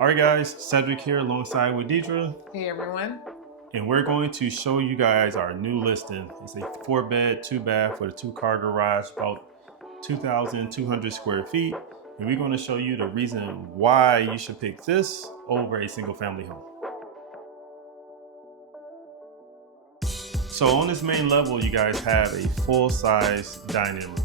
All right, guys, Cedric here alongside with Deidre, Hey everyone. and we're going to show you guys our new listing. It's a 4-bed, 2-bath with a 2-car garage, about 2,200 square feet. And we're going to show you the reason why you should pick this over a single family home. So on this main level, you guys have a full-size dining room,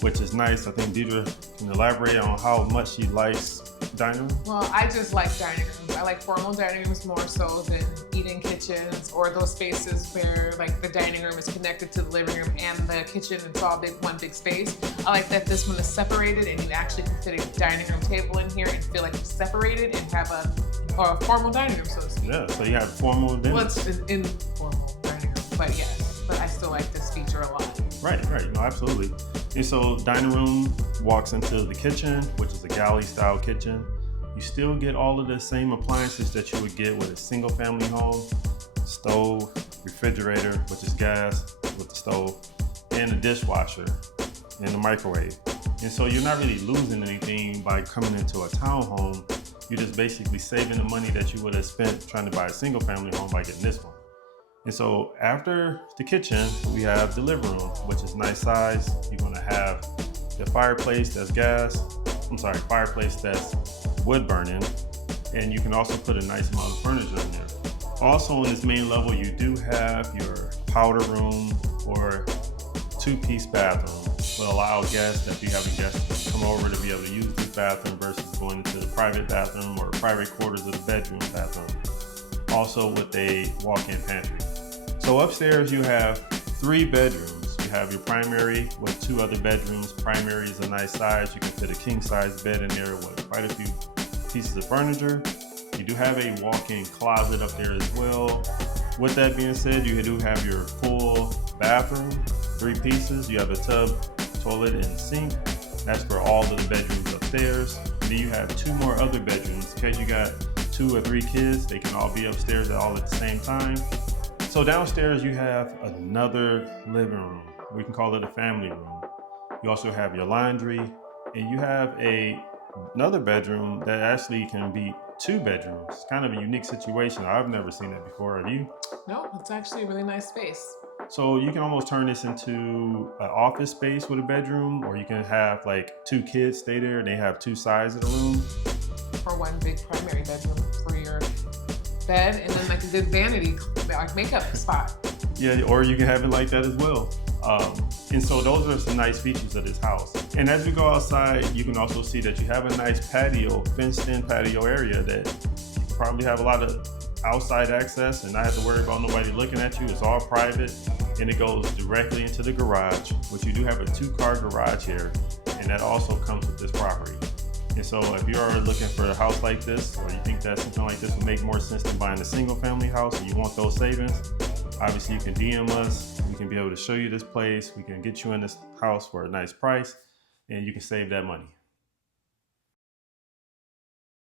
which is nice. I think Deidre can elaborate on how much she likes dining room. Well, I just like dining rooms. I like formal dining rooms more so than eat-in kitchens or those spaces where like the dining room is connected to the living room and the kitchen. It's all one big space. I like that this one is separated and you actually can fit a dining room table in here and feel like you're separated and have a formal dining room, so to speak. Yeah, so you have formal dinner. Well, it's an informal dining room, but yes. But I still like this feature a lot. Right, no, absolutely. And so dining room walks into the kitchen, which is a galley style kitchen. You still get all of the same appliances that you would get with a single family home: stove, refrigerator, which is gas with the stove, and a dishwasher and the microwave. And so you're not really losing anything by coming into a townhome. You're just basically saving the money that you would have spent trying to buy a single family home by getting this one. And so after the kitchen, we have the living room, which is nice size. You're gonna have the fireplace that's fireplace that's wood burning. And you can also put a nice amount of furniture in there. Also on this main level, you do have your powder room or 2-piece bathroom. Will allow guests, if you have a guest come over, to be able to use this bathroom versus going into the private bathroom or private quarters of the bedroom bathroom. Also with a walk-in pantry. So upstairs you have 3 bedrooms. You have your primary with 2 other bedrooms. Primary is a nice size. You can fit a king-size bed in there with quite a few pieces of furniture. You do have a walk-in closet up there as well. With that being said, you do have your full bathroom, 3 pieces. You have a tub, toilet, and sink. That's for all of the bedrooms upstairs. And then you have 2 more other bedrooms. In case you got 2 or 3 kids, they can all be upstairs all at the same time. So downstairs you have another living room. We can call it a family room. You also have your laundry, and you have another bedroom that actually can be 2 bedrooms. It's kind of a unique situation. I've never seen that before. Have you? No, it's actually a really nice space. So you can almost turn this into an office space with a bedroom, or you can have like 2 kids stay there and they have 2 sides of the room. Or one big primary bedroom for your bed, and then like a good vanity, like makeup spot. Yeah, or you can have it like that as well. And so those are some nice features of this house. And as we go outside, you can also see that you have a nice patio, fenced-in patio area that you probably have a lot of outside access and not have to worry about nobody looking at you. It's all private, and it goes directly into the garage, which you do have a 2-car garage here, and that also comes with this property. And so if you're looking for a house like this, or you think that something like this would make more sense than buying a single family house and you want those savings, obviously you can DM us. We can be able to show you this place. We can get you in this house for a nice price, and you can save that money.